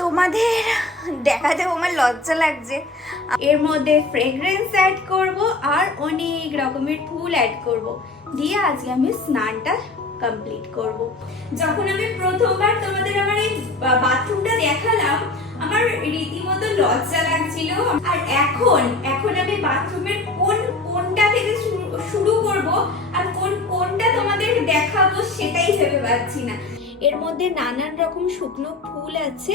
তোমাদের দেখাতে আমার লজ্জা লাগছে। এর মধ্যে ফ্রেগরেন্স অ্যাড করব আর অনেক রকমের ফুল অ্যাড করব, দিয়ে আজকে আমি স্নানটা কমপ্লিট করব। যখন আমি প্রথমবার তোমাদের আমার এই বাথরুমটা দেখালাম, আমার রীতিমতো লজ্জা লাগছিল। আর এখন আমি বাথরুমের কোনটা থেকে শুরু করব আর কোনটা তোমাদের দেখাবো সেটাই ভেবে পাচ্ছি না। এর মধ্যে নানান রকম শুকনো ফুল আছে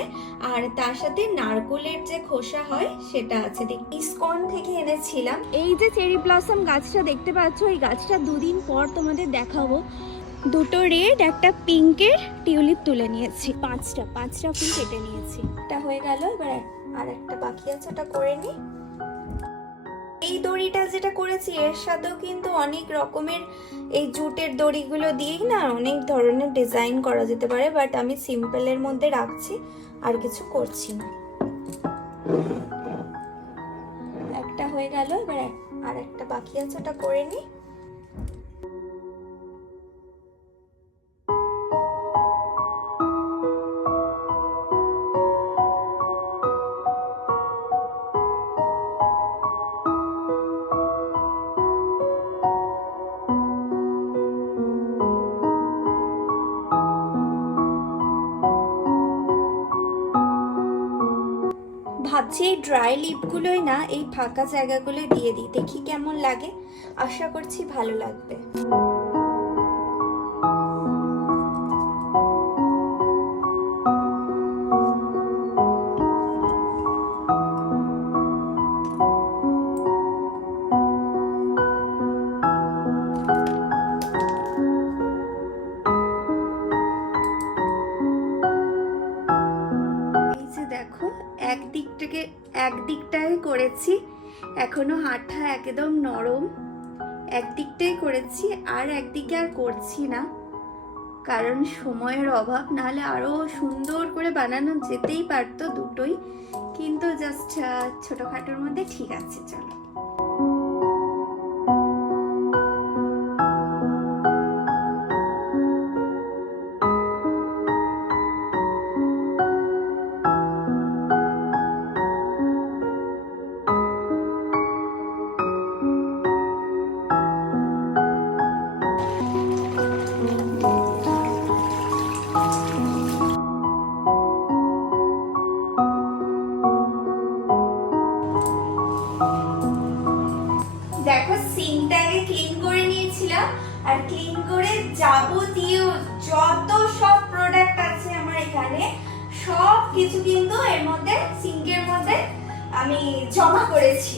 আর তার সাথে নারকোলের যে খোসা হয় সেটা আছে। ইসকন থেকে এনেছিলাম। এই যে চেরি ব্লসম গাছটা দেখতে পাচ্ছ, এই গাছটা দুদিন পর তোমাদের দেখাবো। দুটো রেড একটা পিঙ্কের টিউলিপ তুলে নিয়েছি, পাঁচটা ফুল কেটে নিয়েছি। এটা হয়ে গেল, এবার আর একটা বাকি আছে, ওটা করে নিই। এই দড়িটা যেটা করেছি এর সাথেও কিন্তু অনেক রকমের এই জুটের দড়িগুলো দিয়েই না অনেক ধরনের ডিজাইন করা যেতে পারে, বাট আমি সিম্পলের মধ্যে রাখছি, আর কিছু করছি না। একটা হয়ে গেল, এবার আর একটা বাকি আছে, ওটা করে নিই। ভাবছি এই ড্রাই লিপগুলোই না এই ফাঁকা জায়গাগুলো দিয়ে দিই, দেখি কেমন লাগে। আশা করছি ভালো লাগবে। একদিকটাই করেছি, এখনো হাঁটা একদম নরম। একদিকটাই করেছি, আর একদিকে আর করছি না, কারণ সময়ের অভাব। নাহলে আরো সুন্দর করে বানানো যেতেই পারতো দুটোই, কিন্তু জাস্ট ছোটখাটোর মধ্যে ঠিক আছে। চলো, দেখো সিঙ্কটাকে ক্লিন করে নিয়েছিলাম, আর ক্লিন করে যাবতীয় যত সব প্রোডাক্ট আছে আমার এখানে সব কিছু কিন্তু এর মধ্যে সিঙ্কের মধ্যে আমি জমা করেছি।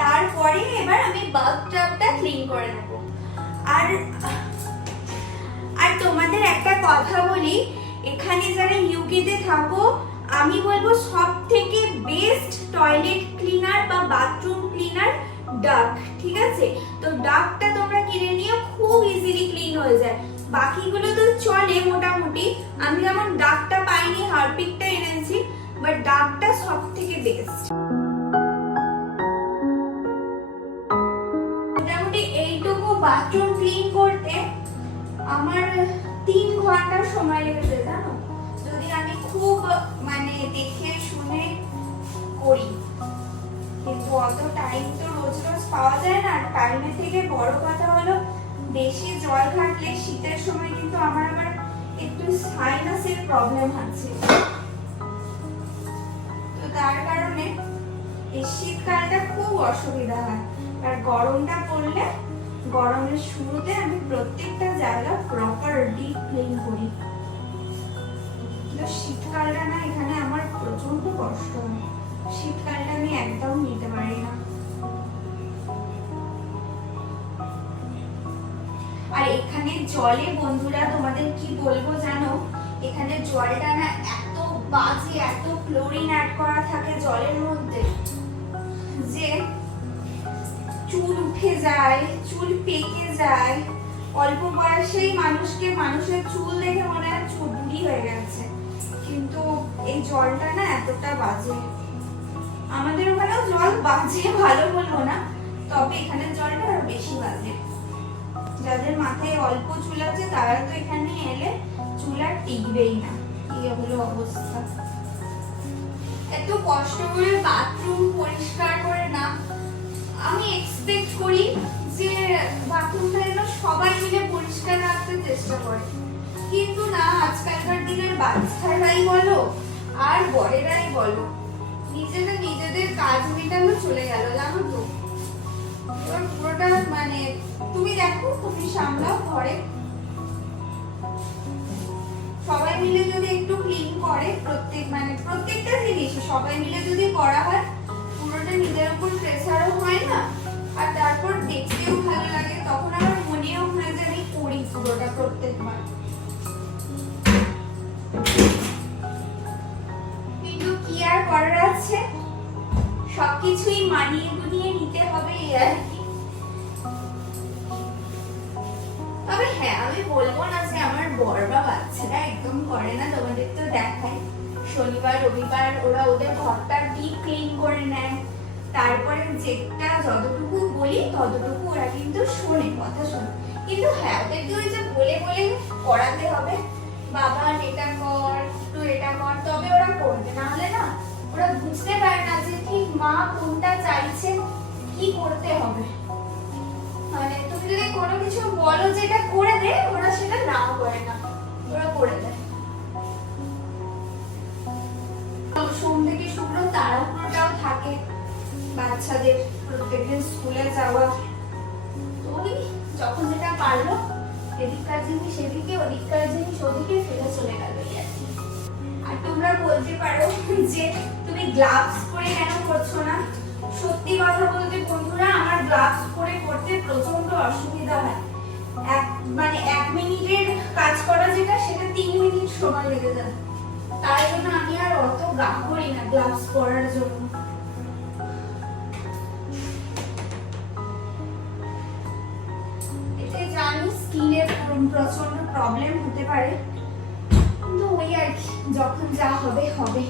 তারপরে এবার আমি বাথটাবটা ক্লিন করে নেব। আর তোমাদের একটা কথা বলি, এখানে যারা ইউকেতে থাকো, আমি বলবো সব থেকে বেস্ট টয়লেট ক্লিনার বা বাথরুম ক্লিনার ডাক। ঠিক আছে, তো ডাকটা তোমরা কিনে নিও, খুব ইজিলি ক্লিন হয়ে যায়। বাকিগুলো তো চলে মোটামুটি, আমি যেমন ডাকটা পাইনি, হারপিকটা এনেছি, বাট ডাকটা সব থেকে বেস্ট। মোটামুটি এইটুকু বাথরুম ক্লিন করতে আমার 3 ঘন্টা সময় লেগেছে, জানো, যদি আমি খুব দেখে শুনে করি। কিন্তু অত টাইম তো রোজ রোজ পাওয়া যায় না। টাইমের থেকে বড় কথা হলো, বেশি জল ঘাটলে শীতের সময় কিন্তু আমার আবার একটু সাইনাসের প্রবলেম আছে, তো তার কারণে এই শীতকালটা খুব অসুবিধা হয়। আর গরমটা পড়লে গরমের শুরুতে আমি প্রত্যেকটা জায়গা প্রপার ডিপ ক্লিন করি। শীতকালটা না এখানে আমার প্রচন্ড কষ্ট হয়, শীতকালটা আমি একদম নিতে পারি না। আর এখানে জলে বন্ধুরা তোমাদের কি বলবো জানো, এখানে জলটা না এত বাজে, এত ক্লোরিন অ্যাড করা থাকে জলের মধ্যে যে চুল উঠে যায়, চুল পেকে যায়। অল্প বয়সেই মানুষের চুল দেখে মনে হয় চুল বুড়ি হয়ে গেছে, কিন্তু এই জলটা না এতটা বাজে। আমাদের ওখানেও জল বাজে, ভালো বলবো না, তবে এখানে জলটা আরো বেশি বাজে। যাদের মাথায় অল্প চুল আছে তারা তো এখানে এলে চুল আর টিকবেই না, এই হলো অবস্থা। এত কষ্ট করে বাথরুম পরিষ্কার করে না, আমি এক্সপেক্ট করি যে বাথরুমটা যেন সবাই মিলে পরিষ্কার রাখতে চেষ্টা করে, কিন্তু না, আজকালকার দিনের বাচ্চারাই বলো আর বড়েরাই বলো, নিজেদের কাজ মেটানো চলে গেল, জানো তো। এবার পুরোটা মানে তুমি দেখো, তুমি সামলাও ঘরে, সবাই মিলে যদি একটু ক্লিন করে প্রত্যেকটা জিনিস সবাই মিলে যদি করা হয়, পুরোটা নিজের উপর প্রেসারও হয় না, আর তারপর দেখতেও ভালো লাগে, তখন আমার মনেও হয় যে আমি করি পুরোটা প্রত্যেকবার। কিন্তু কি আর করার আছে, সবকিছুই মানিয়ে গুনিয়ে নিতে হবে এই আর কি। তবে হ্যাঁ, আমি বলবো না যে আমার বর বা বাচ্চারা একদম করে না, তোমাদের তো দেখাই শনিবার রবিবার ওরা ওদের ঘরটা ডিপ ক্লিন করে নেয়, তারপরে যেটা যতটুকু বলি ততটুকু ওরা কিন্তু শোনে, কথা শোনে। কিন্তু হ্যাঁ, ওদেরকে ওই যে বলে বলে করাতে হবে, বাবা এটা কর, তুই এটা কর, তবে ওরা করবে, না হলে না ওরা বুঝতে পারে না যে ঠিক মা কোনটা চাইছে, কি করতে হবে। মানে তুমি যদি কোনো কিছু বলো যে এটা করে দে, ওরা সেটা নাও করে না, ওরা করে দেয়। সোম থেকে শুক্র তাড়াহুড়োটাও থাকে বাচ্চাদের, প্রত্যেকদিন স্কুলে যাওয়া, তো যখন যেটা পারলো এদিককার জিনিস এদিকে, ওদিককার জিনিস ওদিকে ফেলে চলে গেল। আর তোমরা বলতে পারো যে তুমি গ্লাভস পরে কেন করছো না, সত্যি কথা বলতে বন্ধুরা, আমার গ্লাভস পরে করতে প্রচন্ড অসুবিধা হয়। এক মিনিটের কাজ করা যেটা, সেটা 3 মিনিট সময় লেগে যায়, তাই জন্য আমি আর অত গা করি না গ্লাভস পরার জন্য। এতে জানি স্কিনের প্রচন্ড প্রবলেম হতে পারে, কিন্তু ওই আর কি, যখন যা হবে হবে।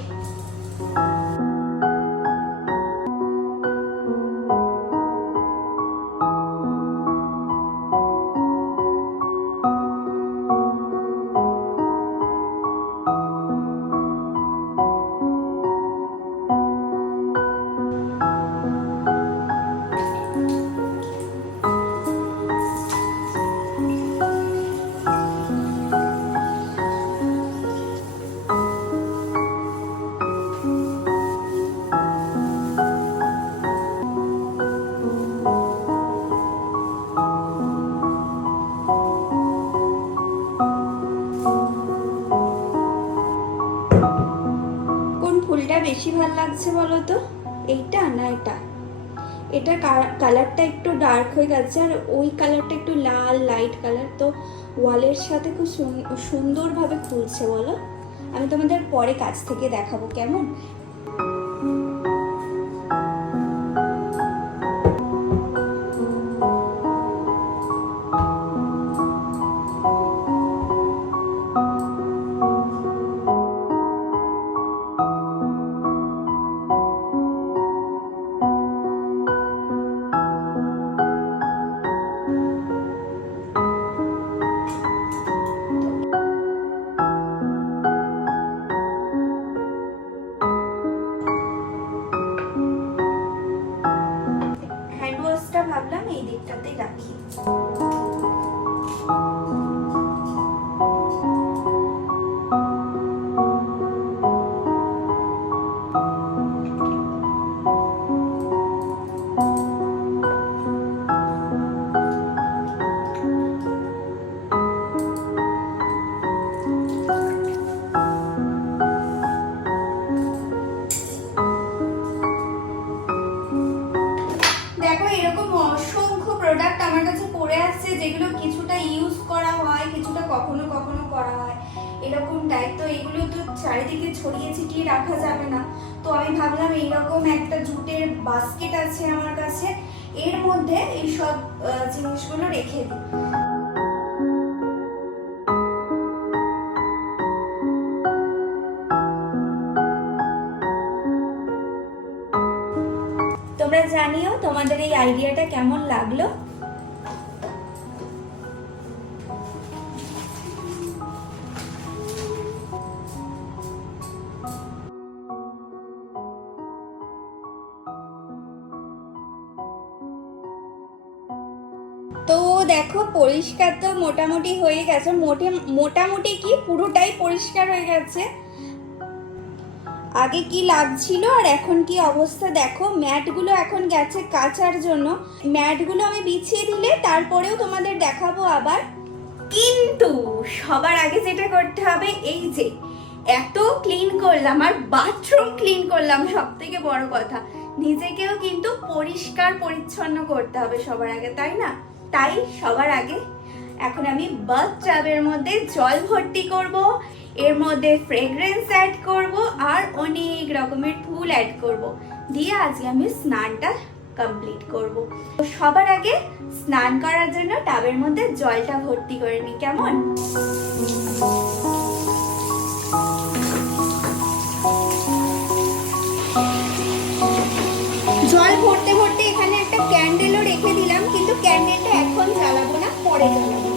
বেশি ভালো লাগছে বলো তো, এইটা না এটা? এটা কালারটা একটু ডার্ক হয়ে গেছে, আর ওই কালারটা একটু লাল লাইট কালার, তো ওয়ালের সাথে খুব সুন্দরভাবে খুলছে বলো। আমি তোমাদের পরে কাছ থেকে দেখাবো কেমন। ভাবলাম এই দিকটাতে রাখি। প্রোডাক্ট আমার কাছে পড়ে আসছে, যেগুলো কিছুটা ইউজ করা হয়, কিছুটা কখনো কখনো করা হয়, এরকম টাইপ। তো এগুলো তো চারিদিকে ছড়িয়ে ছিটিয়ে রাখা যাবে না, তো আমি ভাবলাম এইরকম একটা জুটের বাস্কেট আছে আমার কাছে, এর মধ্যে এইসব জিনিসগুলো রেখে দিই। তোমরা জানিও তোমাদের এই আইডিয়াটা কেমন লাগলো। তো দেখো পরিষ্কার তো মোটামুটি হয়ে গেছে, মোটামুটি কি পুরোটাই পরিষ্কার হয়ে গেছে। আগে কি লাগছিল আর এখন কি অবস্থা দেখো। ম্যাটগুলো এখন গেছে কাচার জন্য, ম্যাটগুলো আমি বিছিয়ে দিলে তারপরেও তোমাদের দেখাবো আবার। কিন্তু সবার আগে যেটা করতে হবে, এই যে এত ক্লিন করলাম আর বাথরুম ক্লিন করলাম, সব থেকে বড় কথা নিজেকেও কিন্তু পরিষ্কার পরিচ্ছন্ন করতে হবে সবার আগে, তাই না? তাই সবার আগে এখন আমি বাথ টাবের মধ্যে জল ভর্তি করব, এর মধ্যে ফ্রেগ্রেন্স অ্যাড করব আর অনেক রকমের ফুল অ্যাড করব, দিয়ে আজকে আমি স্নানটা কমপ্লিট করব। সবার আগে স্নান করার জন্য টাবের মধ্যে জলটা ভর্তি করে নি, কেমন? জল ভরতে ভরতে এখানে একটা ক্যান্ডেলও রেখে দিলাম, কিন্তু ক্যান্ডেলটা এখন জ্বালাবো না, পরে জ্বালাবো।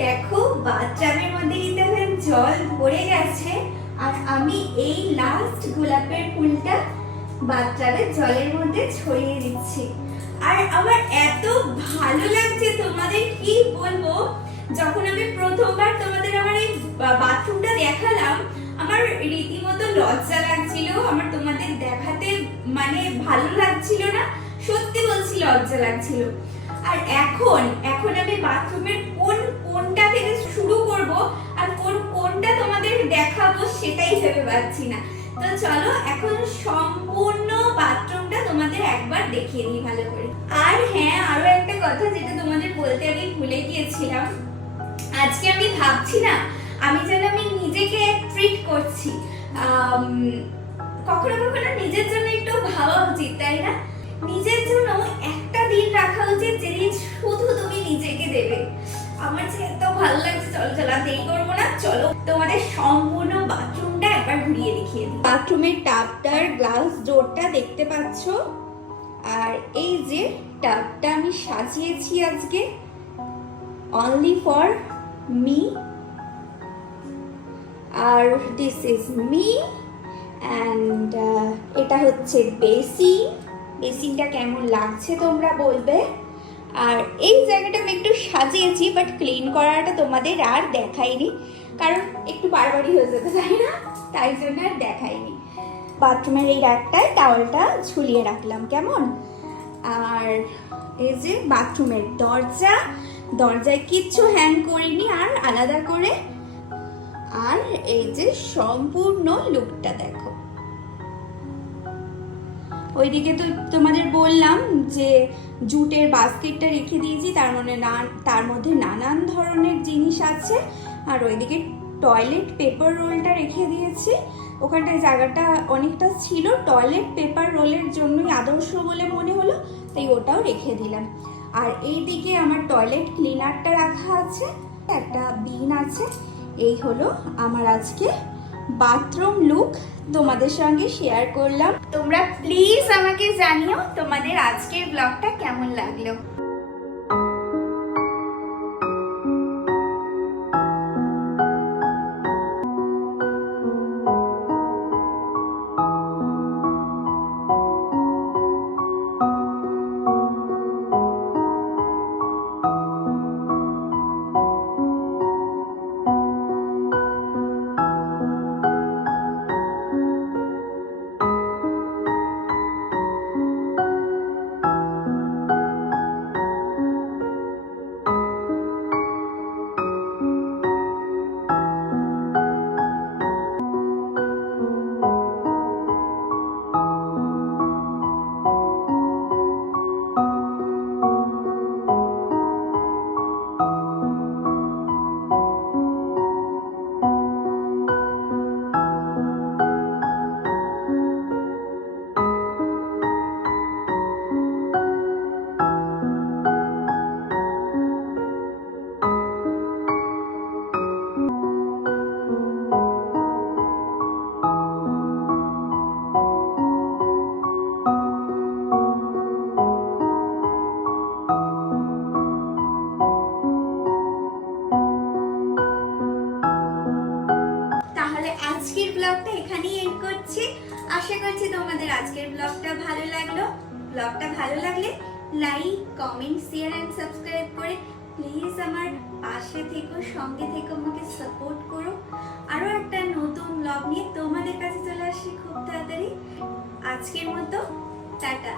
দেখো বাথটাবের মধ্যে কিন্তু এখন জল ভরে গেছে, আর আমি এই লাস্ট গোলাপের ফুলটা বাথটাবের জলের মধ্যে ছড়িয়ে দিচ্ছি। আর আমার এত ভালো লাগছে, তোমাদের কি বলবো। যখন আমি প্রথমবার তোমাদের আমার এই বাথরুমটা দেখালাম, আমার রীতিমতো লজ্জা লাগছিল, আমার তোমাদের দেখাতে মানে ভালো লাগছিল না, সত্যি বলছি লজ্জা লাগছিল। আর এখন আমি বাথরুমের কোনটা থেকে শুরু করব আর কোনটা তোমাদের দেখাবো সেটাই ভেবে পাচ্ছি না। তো চলো এখন সম্পূর্ণ বাথরুমটা তোমাদের একবার দেখিয়ে দিই ভালো করে। আর হ্যাঁ, আরো একটা কথা যেটা তোমাদের বলতে আমি ভুলে গিয়েছিলাম, আজকে আমি ভাবছি না আমি যেন আমি নিজেকে ট্রিট করছি। কখনো কখনো নিজের জন্য একটু ভাবা উচিত, তাই না? নিজের জন্য একটা দিন রাখা উচিত যেদিন শুধু তুমি নিজেকে দেবে। আমার যে এত ভালো লাগছে, চলো চলো দেরি করবো না, চলো তোমাদের সম্পূর্ণ বাথরুমটা একবার ঘুরিয়ে দেখিয়ে দিই। বাথরুমের টাবটার গ্লাস ডোরটা দেখতে পাচ্ছ, আর এই যে টাবটা আমি সাজিয়েছি আজকে অনলি ফর মি, আর দিস ইজ মি অ্যান্ড এটা হচ্ছে বেসিনটা কেমন লাগছে তোমরা বলবে। আর এই জায়গাটা আমি একটু সাজিয়েছি, বাট ক্লিন করাটা তোমাদের আর দেখাইনি, কারণ একটু বারবারই হয়ে যেতে, তাই না? তাই জন্য আর দেখাইনি। বাথরুমের এই র্যাকটায় টাওয়ালটা ঝুলিয়ে রাখলাম, কেমন? আর এই যে বাথরুমের দরজায় কিচ্ছু হ্যাং করিনি আর আলাদা করে। আর এই যে সম্পূর্ণ লুকটা দেখো। ওইদিকে তো তোমাদের বললাম যে জুটের বাস্কেটটা রেখে দিয়েছি, তার মধ্যে নানান ধরনের জিনিস আছে। আর ওইদিকে টয়লেট পেপার রোলটা রেখে দিয়েছি, ওখানটায় জায়গাটা অনেকটা ছিল, টয়লেট পেপার রোলের জন্যই আদর্শ বলে মনে হলো, তাই ওটাও রেখে দিলাম। আর এইদিকে আমার টয়লেট ক্লিনারটা রাখা আছে, একটা বিন আছে। এই হলো আমার আজকে বাথরুম লুক, তোমাদের সঙ্গে শেয়ার করলাম। তোমরা প্লিজ আমাকে জানিও তোমাদের আজকের ব্লগটা কেমন লাগলো। আজকের ব্লগটা এখানেই এন্ড করছি। আশা করছি তোমাদের আজকের ব্লগটা ভালো লাগলো। ব্লগটা ভালো লাগলে like, comment, share and subscribe করে প্লিজ আমার পাশে থেকো, সঙ্গে থেকো, আমাকে সাপোর্ট করো। আরো একটা নতুন ব্লগ নিয়ে তোমাদের কাছে চলে আসি খুব তাড়াতাড়ি। আজকের মতো টাটা।